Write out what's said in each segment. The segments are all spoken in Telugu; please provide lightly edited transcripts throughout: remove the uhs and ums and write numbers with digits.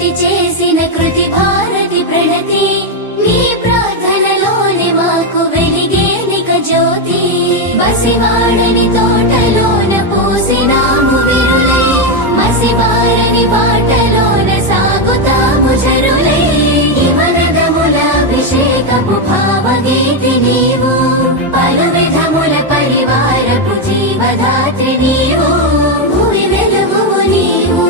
శృతి చేసిన కృతి భారతి ప్రణతి నీ ప్రార్థనలోని మాకు వెలిగేనిక జ్యోతి బసివాడని తోటలోన పూసినాము విరులై మసివారని బాటలోన సాగుతాము జరులై హిమనదములాభిషేకపు భావగీతి నీవు పలు విధముల పరివారపు జీవధాత్రి నీవు భూమి వెలుగువు నీవు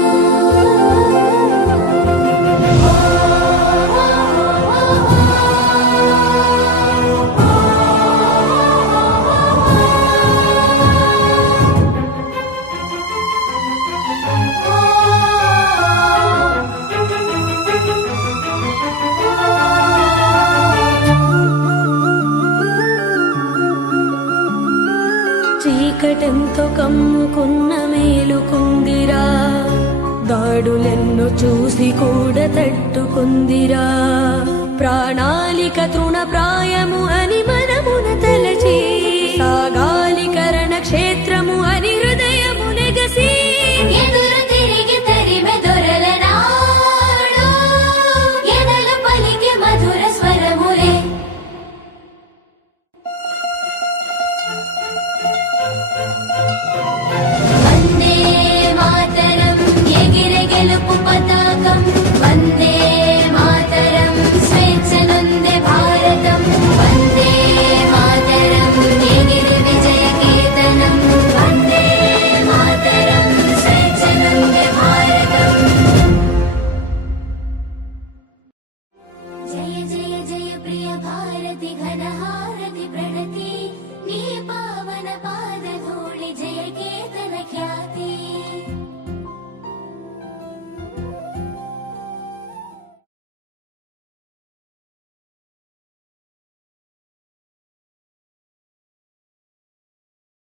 చీకటెంతో కమ్ముకున్న మేలుకుందిరా దాడులెన్నో చూసి కూడా తట్టుకుందిరా ప్రాణాలిక తృణప్రాయము అని మనమున తలచి సాగాలి కరణ క్షేత్రము అని హృదయము నెగసి ఎదురు తిరిగి తరిమె దొరల నాడు ఎదలు పలికి మధుర స్వరములే వందే మాతరం ఎగిరె గెలుపు పతాకం వందే మాతరం స్వేచ్ఛ నొందే భారతం వందే మాతరం ఎగిరె విజయ కీర్తనం వందే మాతరం స్వేచ్ఛ నొందే భారతం జయ జయ జయ ప్రియ భారతి ఘనహారతి ప్రణతి నీ పావన పాదధూళి జయ కీర్తన ఖ్యాతి